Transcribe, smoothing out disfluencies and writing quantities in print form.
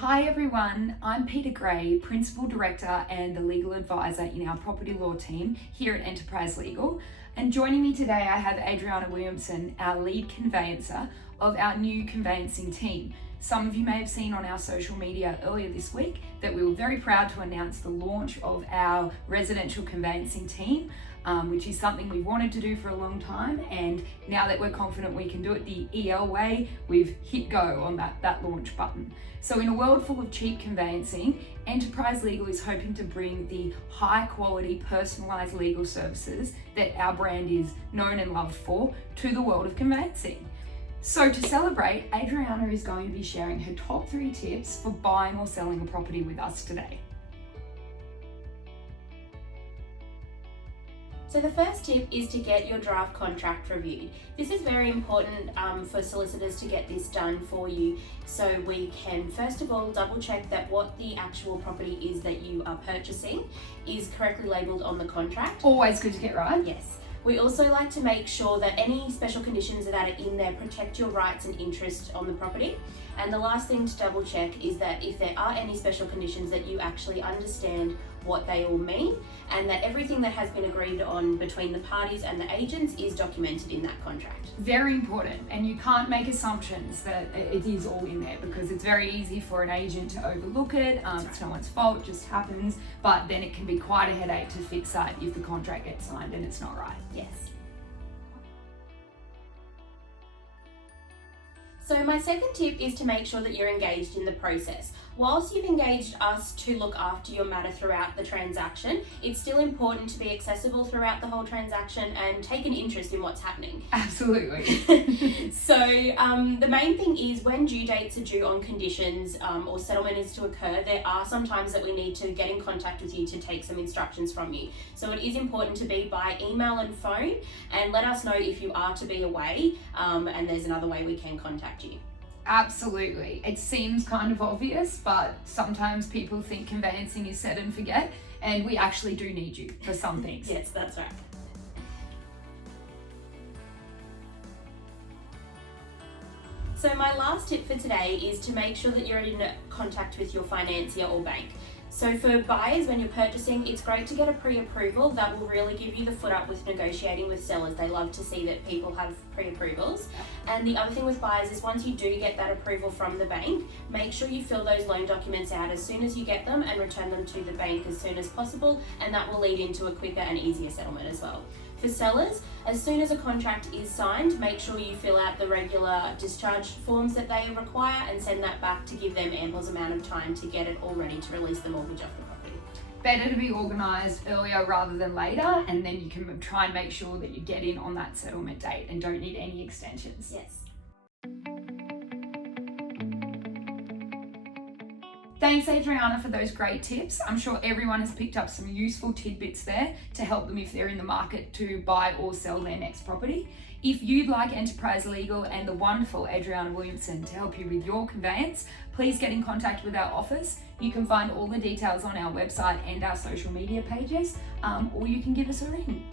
Hi everyone, I'm Peta Gray, Principal Director and the Legal Advisor in our Property Law team here at Enterprise Legal. And joining me today I have Adrianna Williamson, our lead conveyancer of our new conveyancing team. Some of you may have seen on our social media earlier this week that we were very proud to announce the launch of our residential conveyancing team, which is something we've wanted to do for a long time, and now that we're confident we can do it the EL way, we've hit go on that launch button. So in a world full of cheap conveyancing, Enterprise Legal is hoping to bring the high quality personalised legal services that our brand is known and loved for to the world of conveyancing. So to celebrate, Adrianna is going to be sharing her top 3 tips for buying or selling a property with us today. So the first tip is to get your draft contract reviewed. This is very important for solicitors to get this done for you, so we can first of all double check that what the actual property is that you are purchasing is correctly labelled on the contract. Always good to get right. Yes. We also like to make sure that any special conditions that are in there protect your rights and interests on the property. And the last thing to double check is that if there are any special conditions, that you actually understand what they all mean, and that everything that has been agreed on between the parties and the agents is documented in that contract. Very important, and you can't make assumptions that it is all in there, because it's very easy for an agent to overlook it. It's no one's fault, it just happens, but then it can be quite a headache to fix that if the contract gets signed and it's not right. Yes. So my second tip is to make sure that you're engaged in the process. Whilst you've engaged us to look after your matter throughout the transaction, it's still important to be accessible throughout the whole transaction and take an interest in what's happening. Absolutely. So the main thing is when due dates are due on conditions or settlement is to occur, there are some times that we need to get in contact with you to take some instructions from you. So it is important to be by email and phone, and let us know if you are to be away, and there's another way we can contact you. Absolutely. It seems kind of obvious, but sometimes people think conveyancing is set and forget, and we actually do need you for some things. Yes, that's right. So my last tip for today is to make sure that you're in contact with your financier or bank. So for buyers, when you're purchasing, it's great to get a pre-approval. That will really give you the foot up with negotiating with sellers. They love to see that people have pre-approvals. And the other thing with buyers is once you do get that approval from the bank, make sure you fill those loan documents out as soon as you get them and return them to the bank as soon as possible, and that will lead into a quicker and easier settlement as well. For sellers, as soon as a contract is signed, make sure you fill out the regular discharge forms that they require and send that back to give them ample amount of time to get it all ready to release the mortgage off the property. Better to be organised earlier rather than later, and then you can try and make sure that you get in on that settlement date and don't need any extensions. Yes. Thanks, Adrianna, for those great tips. I'm sure everyone has picked up some useful tidbits there to help them if they're in the market to buy or sell their next property. If you'd like Enterprise Legal and the wonderful Adrianna Williamson to help you with your conveyance, please get in contact with our office. You can find all the details on our website and our social media pages, or you can give us a ring.